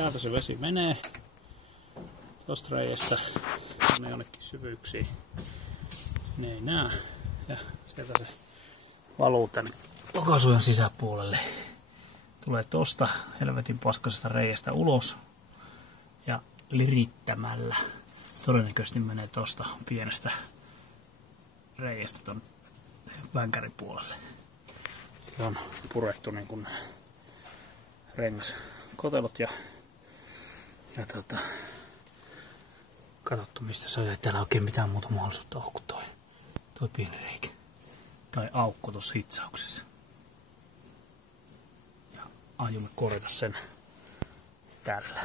Täältä se vesi menee tuosta reiästä tänne jonnekin syvyyksiin. Sinne ei näe. Ja sieltä se valuu tänne lokasuojan sisäpuolelle. Tulee tosta helvetin paskasesta reiästä ulos. Ja lirittämällä todennäköisesti menee tosta pienestä reiästä ton vänkäripuolelle. Ja on purettu niin kuin rengaskotelot ja katsottu mistä se on. Ei täällä oikein mitään muuta mahdollisuutta ole kuin toi pieni reikä. Tai aukko tuossa hitsauksessa. Ja aiomme korjata sen tällä.